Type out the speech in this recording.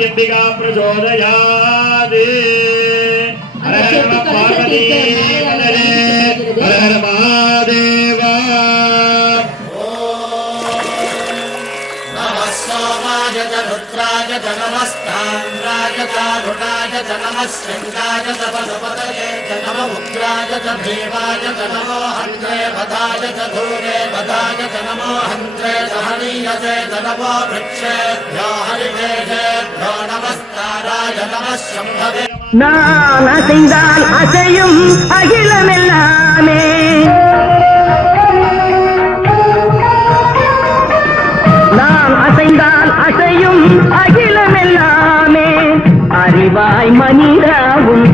अत्यंबिका प्रचोदयात् हर हर पार्वती हर हर महादेव नमः सोमाय च रुद्राय च नमस्ताम्राय च रुणाय च नमः शङ्काय च पशुपतये च नमः उग्राय च भीमाय च नमो हन्त्रे वधाय च धूरे वधाय च नमो हन्त्रे च हनीयसे च नमो वृक्षेभ्यो हरिकेशेभ्यो नमस्काराय नमः शम्भवे நான் அசைந்தால் அசையும் அகிலமெல்லாமே நான் அசைந்தால் அசையும் அகிலமெல்லாமே அறிவாய் மனிதாவும்